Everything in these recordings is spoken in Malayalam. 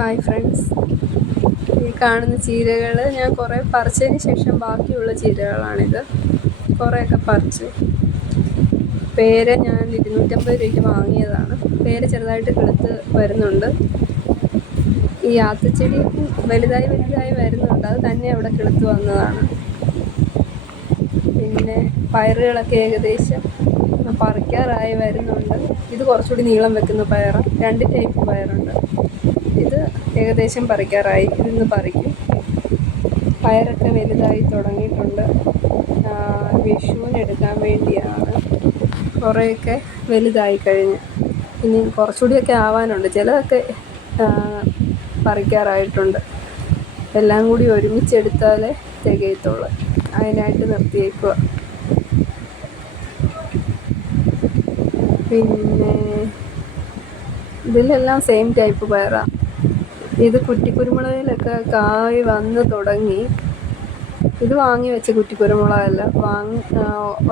ഹായ് ഫ്രണ്ട്സ്, ഈ കാണുന്ന ചീരകൾ ഞാൻ കുറേ പറിച്ചതിന് ശേഷം ബാക്കിയുള്ള ചീരകളാണിത്. കുറേയൊക്കെ പറിച്ചു. പേര ഞാൻ 250 രൂപയ്ക്ക് വാങ്ങിയതാണ്. പേര ചെറുതായിട്ട് കിളുത്ത് വരുന്നുണ്ട്. ഈ ആത്തച്ചെടി വലുതായി വരുന്നുണ്ട്. അത് തന്നെ അവിടെ കിളുത്ത് വന്നതാണ്. പിന്നെ പയറുകളൊക്കെ ഏകദേശം പറിക്കാറായി വരുന്നുണ്ട്. ഇത് കുറച്ചുകൂടി നീളം വെക്കുന്ന പയറാണ്. 2 ടൈപ്പ് പയറുണ്ട്. ഇത് ഏകദേശം പറിക്കാറായി. ഇതിന്ന് പറിക്കും. പയറൊക്കെ വലുതായി തുടങ്ങിയിട്ടുണ്ട്. വിഷുവിന് എടുക്കാൻ വേണ്ടിയാണ്. കുറേയൊക്കെ വലുതായി കഴിഞ്ഞ് ഇനി കുറച്ചുകൂടിയൊക്കെ ആവാനുണ്ട്. ചിലതൊക്കെ പറിക്കാറായിട്ടുണ്ട്. എല്ലാം കൂടി ഒരുമിച്ചെടുത്താലേ തികയത്തുള്ളൂ. അതിനായിട്ട് നിർത്തിയേക്കുക. പിന്നെ ഇതിലെല്ലാം സെയിം ടൈപ്പ് പയറാണ്. ഇത് കുറ്റിക്കുരുമുളകിലൊക്കെ കായ് വന്ന് തുടങ്ങി. ഇത് വാങ്ങി വെച്ച കുറ്റിക്കുരുമുളകല്ല,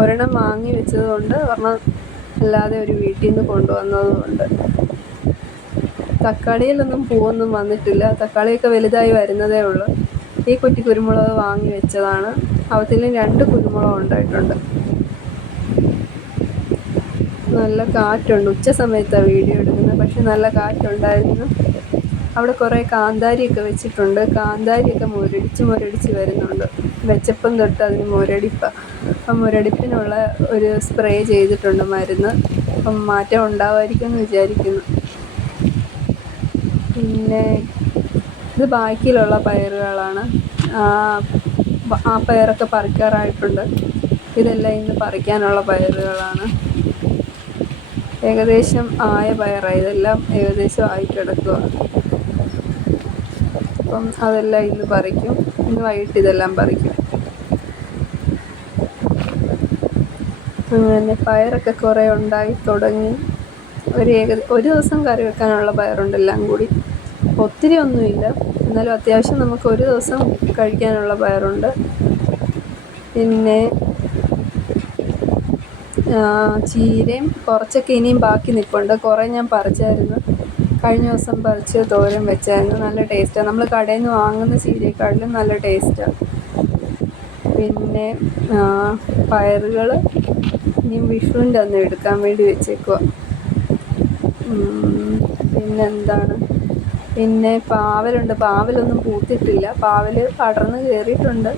ഒരെണ്ണം വാങ്ങി വെച്ചത് കൊണ്ട്, ഒരെണ്ണം അല്ലാതെ ഒരു വീട്ടിൽ നിന്ന് കൊണ്ടുവന്നതുകൊണ്ട്. തക്കാളിയിലൊന്നും പൂവൊന്നും വന്നിട്ടില്ല. തക്കാളിയൊക്കെ വലുതായി വരുന്നതേ ഉള്ളൂ. ഈ കുറ്റിക്കുരുമുളക് വാങ്ങി വെച്ചതാണ്. അവത്തിലും 2 കുരുമുളക് ഉണ്ടായിട്ടുണ്ട്. നല്ല കാറ്റുണ്ട്. ഉച്ച സമയത്താണ് വീഡിയോ എടുക്കുന്നത്, പക്ഷെ നല്ല കാറ്റുണ്ടായിരുന്നു. അവിടെ കുറേ കാന്താരിയൊക്കെ വെച്ചിട്ടുണ്ട്. കാന്താരിയൊക്കെ മുരടിച്ച് വരുന്നുണ്ട്. വെച്ചപ്പം തൊട്ട് അതിന് മുരടിപ്പാണ്. അപ്പം മുരടിപ്പിനുള്ള ഒരു സ്പ്രേ ചെയ്തിട്ടുണ്ട്, മരുന്ന്. അപ്പം മാറ്റം ഉണ്ടാവുമായിരിക്കും എന്ന് വിചാരിക്കുന്നു. പിന്നെ ഇത് ബാക്കിയിലുള്ള പയറുകളാണ്. ആ പയറൊക്കെ പറിക്കാറായിട്ടുണ്ട്. ഇതെല്ലാം ഇന്ന് പറിക്കാനുള്ള പയറുകളാണ്. ഏകദേശം ആയ പയറാണ്. ഇതെല്ലാം ഏകദേശം ആയി കിടക്കുക. അപ്പം അതെല്ലാം ഇന്ന് പറിക്കും. ഇന്ന് വൈകിട്ട് ഇതെല്ലാം പറിക്കും. അങ്ങനെ പയറൊക്കെ കുറേ ഉണ്ടായി തുടങ്ങി. ഒരു ദിവസം കറി വെക്കാനുള്ള പയറുണ്ട് എല്ലാം കൂടി. ഒത്തിരി ഒന്നുമില്ല, എന്നാലും അത്യാവശ്യം നമുക്ക് ഒരു ദിവസം കഴിക്കാനുള്ള പയറുണ്ട്. പിന്നെ ചീരയും കുറച്ചൊക്കെ ഇനിയും ബാക്കി നിൽപ്പുണ്ട്. കുറേ ഞാൻ പറിച്ചായിരുന്നു. കഴിഞ്ഞ ദിവസം പറിച്ച് തോരൻ വെച്ചായിരുന്നു. നല്ല ടേസ്റ്റാണ്. നമ്മൾ കടയിൽ നിന്ന് വാങ്ങുന്ന ചീരയെക്കാട്ടിലും നല്ല ടേസ്റ്റാണ്. പിന്നെ പയറുകൾ ഇനിയും വിഷുവിൻ്റെ അന്ന് എടുക്കാൻ വേണ്ടി വെച്ചേക്കുക. പിന്നെന്താണ്, പിന്നെ പാവലുണ്ട്. പാവലൊന്നും പൂത്തിട്ടില്ല. പാവൽ പടർന്ന് കയറിയിട്ടുണ്ട്,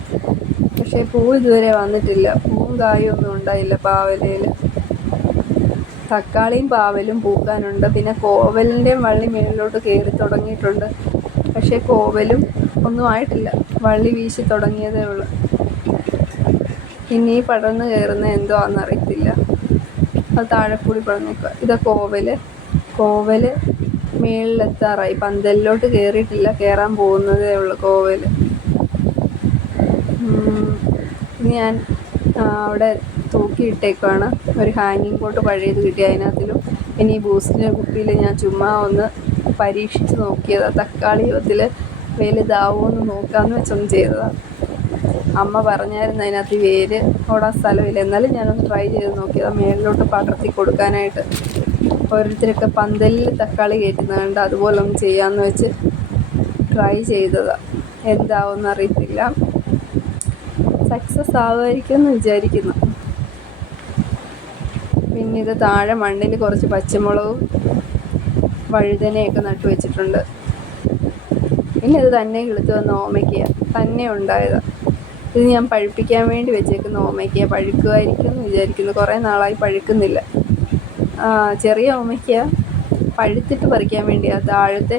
പക്ഷേ പൂ ഇതുവരെ വന്നിട്ടില്ല. പൂവും കായും ഒന്നും ഉണ്ടായില്ല പാവലയിൽ. തക്കാളിയും പാവലും പൂക്കാനുണ്ട്. പിന്നെ കോവലിൻ്റെയും വള്ളി മേളിലോട്ട് കയറി തുടങ്ങിയിട്ടുണ്ട്, പക്ഷേ കോവലും ഒന്നും ആയിട്ടില്ല. വള്ളി വീശി തുടങ്ങിയതേ ഉള്ളൂ. ഇനി പടർന്ന് കയറുന്ന എന്തോ ആണെന്നറിയത്തില്ല. അത് താഴെക്കൂടി പടർന്നേക്കുക. ഇത് കോവൽ മേളിലെത്താറായി. പന്തലിലോട്ട് കയറിയിട്ടില്ല, കയറാൻ പോകുന്നതേ ഉള്ളൂ കോവൽ. ഇനി ഞാൻ അവിടെ തൂക്കിയിട്ടേക്കാണ്. ഒരു ഹാങ്ങിങ് പോട്ട് പഴയത് കിട്ടി. അതിനകത്തിലും ഇനി ബൂസ്റ്റിൻ്റെ കുപ്പിയിൽ ഞാൻ ചുമ്മാ ഒന്ന് പരീക്ഷിച്ച് നോക്കിയതാണ്. തക്കാളി യുവത്തിൽ വലുതാവുമെന്ന് നോക്കാമെന്ന് വെച്ചൊന്ന് ചെയ്തതാണ്. അമ്മ പറഞ്ഞായിരുന്നു അതിനകത്ത് വേര് ഓടാൻ സ്ഥലമില്ല. എന്നാലും ഞാനൊന്ന് ട്രൈ ചെയ്ത് നോക്കിയതാണ്, മേളിലോട്ട് പടർത്തി കൊടുക്കാനായിട്ട്. ഓരോരുത്തരൊക്കെ പന്തലിൽ തക്കാളി കയറ്റുന്നത് കണ്ട് അതുപോലെ ഒന്ന് ചെയ്യാമെന്ന് വെച്ച് ട്രൈ ചെയ്തതാണ്. എന്താവുമെന്ന് അറിയത്തില്ല. സക്സസ് ആവുമായിരിക്കും എന്ന് വിചാരിക്കുന്നു. പിന്നെ ഇത് താഴെ മണ്ണിൽ കുറച്ച് പച്ചമുളകും വഴുതനയൊക്കെ നട്ടു വെച്ചിട്ടുണ്ട്. പിന്നെ ഇത് തന്നെ കിളുത്ത് വന്ന ഓമയ്ക്ക തന്നെ ഉണ്ടായതാണ്. ഇത് ഞാൻ പഴുപ്പിക്കാൻ വേണ്ടി വെച്ചേക്കുന്ന ഓമയ്ക്ക. പഴുക്കുമായിരിക്കും എന്ന് വിചാരിക്കുന്നു. കുറേ നാളായി പഴുക്കുന്നില്ല. ചെറിയ ഓമയ്ക്ക പഴുത്തിട്ട് പറിക്കാൻ വേണ്ടിയാണ്. താഴത്തെ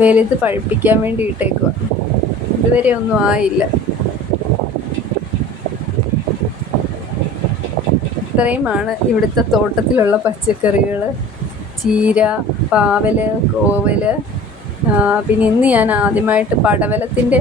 വലുത് പഴുപ്പിക്കാൻ വേണ്ടി ഇട്ടേക്കുക. ഇതുവരെ ഒന്നും ആയില്ല. ഇത്രയുമാണ് ഇവിടുത്തെ തോട്ടത്തിലുള്ള പച്ചക്കറികൾ. ചീര, പാവൽ, കോവൽ. പിന്നെ ഇന്ന് ഞാൻ ആദ്യമായിട്ട് പടവലത്തിൻ്റെ